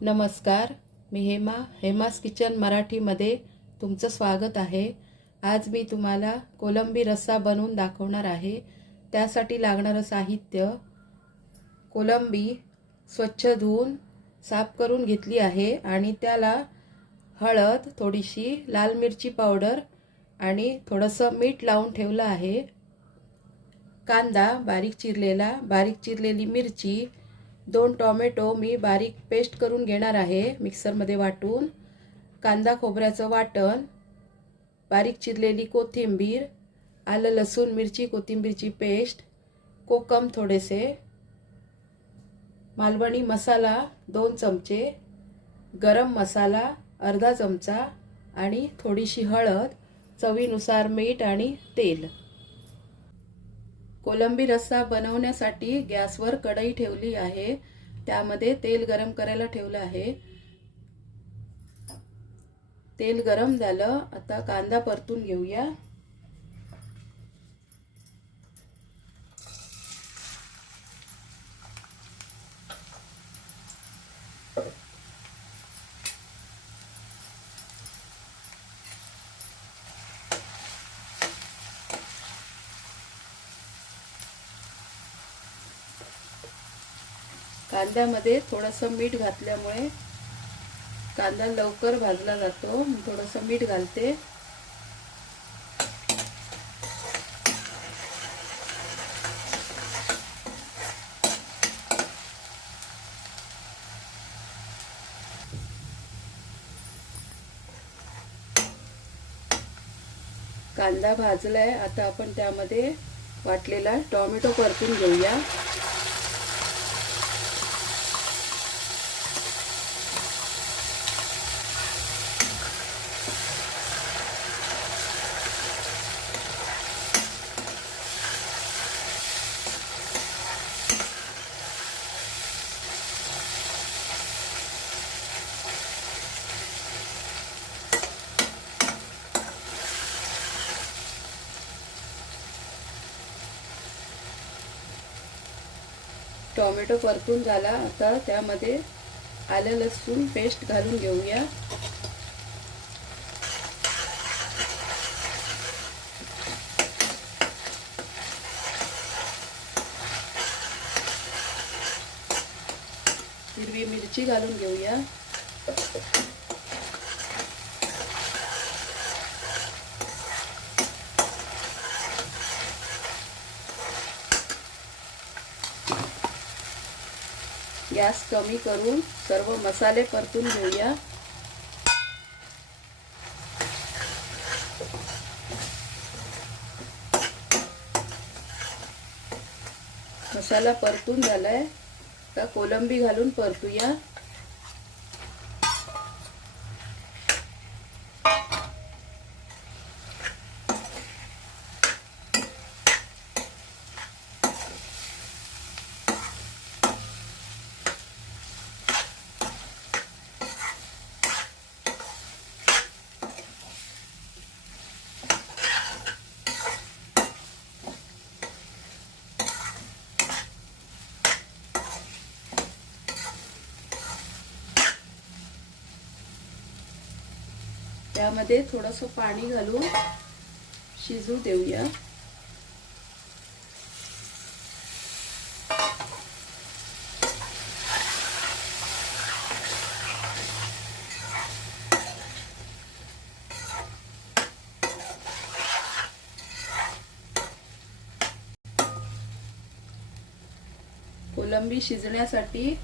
नमस्कार, मी हेमास किचन मराठीमध्ये तुमचं स्वागत आहे। आज मी तुम्हाला कोलंबी रस्सा बनवून दाखवणार आहे। त्यासाठी लागणारं साहित्य: कोलंबी स्वच्छ धुवून साफ करून घेतली आहे आणि त्याला हळद, थोडीशी लाल मिरची पावडर आणि थोडंसं मीठ लावून ठेवलं आहे। कांदा बारीक चिरलेला, बारीक चिरलेली मिरची, 2 टोमॅटो मी बारीक पेस्ट करून घेणार आहे मिक्सरमध्ये वाटून, कांदा खोबऱ्याचं वाटण, बारीक चिरलेली कोथिंबीर, आलं लसूण मिरची कोथिंबीरची पेस्ट, कोकम थोडेसे, मालवणी मसाला 2 चमचे, गरम मसाला अर्धा चमचा आणि थोडीशी हळद, चवीनुसार मीठ आणि तेल। कोलंबी रस्सा बनवण्यासाठी गॅसवर कढई ठेवली आहे, त्यामध्ये तेल गरम करायला ठेवलं आहे। तेल गरम झालं, आता कांदा परतून घेऊया। कांद्यामध्ये थोडंसं मीठ घातल्यामुळे कांदा लवकर भाजला जातो, थोडंसं मीठ घालते। कांदा भाजलाय, आता आपण त्यामध्ये वाटलेला टोमॅटो परतून घेऊया। टोमॅटो परतून झाला, आता त्यामध्ये आलं लसूण पेस्ट घालून घेऊया। हिरवी मिरची घालून घेऊया। गॅस कमी करून सर्व मसाले परतून घेऊया। मसाला परतून झालाय, आता कोलंबी घालून परतूया। त्यामध्ये थोडंसं पाणी घालून शिजू देऊया। कोलंबी शिजण्यासाठी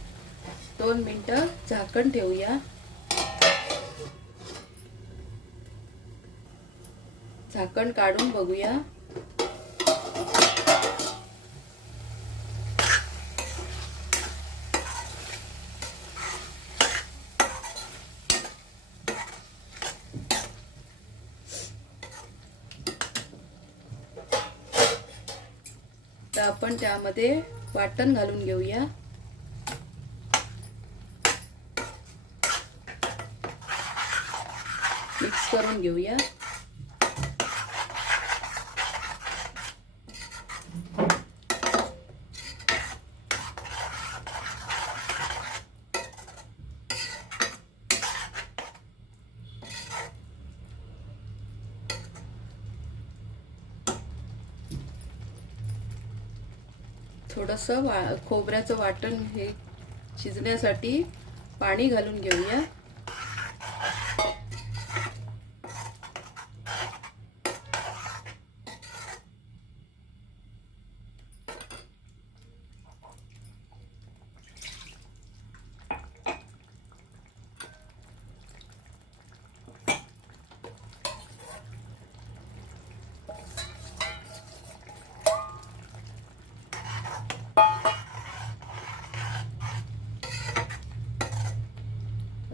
2 मिनिटं झाकण ठेवूया। झाकण काढून बघूया। तर आपण त्यामध्ये वाटण घालून घेऊया। मिक्स करून घेऊया। थोडंसं खोबऱ्याचं वाटण हे शिजण्यासाठी पाणी घालून घेऊया.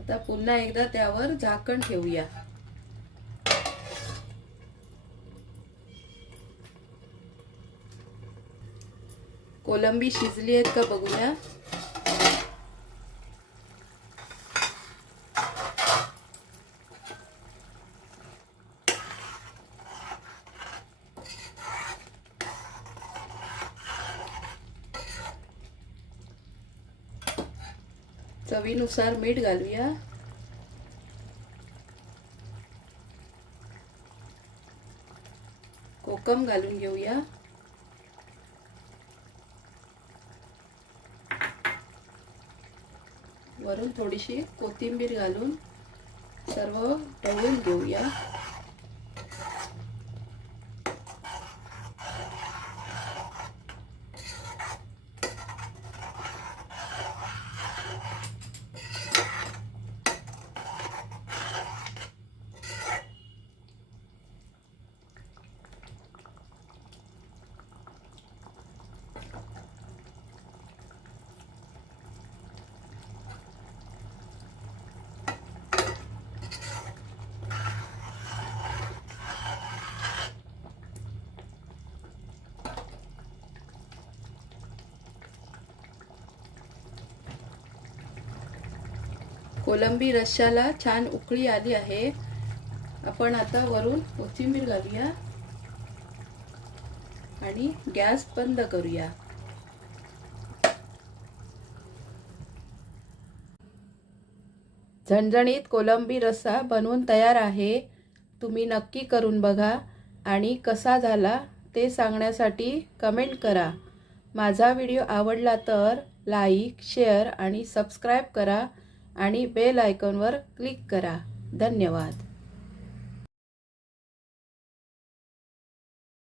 आता पुन्हा एकदा त्यावर झाकण ठेवूया. कोलंबी शिजली आहेत का बघूया. चवीनुसार मीठ घालूया. कोकम घालून घेऊया. वरून थोडीशी कोथिंबीर घालून सर्व ढवळून घेऊया. कोलंबी रश्श्याला छान उकळी आली आहे. आपण आता वरून कोथिंबीर घालूया आणि गॅस बंद करूया. झणझणीत कोलंबी रस्सा बनवून तयार आहे. तुम्ही नक्की करून बघा आणि कसा झाला ते सांगण्यासाठी कमेंट करा. माझा व्हिडिओ आवडला तर लाईक, शेअर आणि सबस्क्राईब करा आणि बेल आयकॉनवर क्लिक करा. धन्यवाद.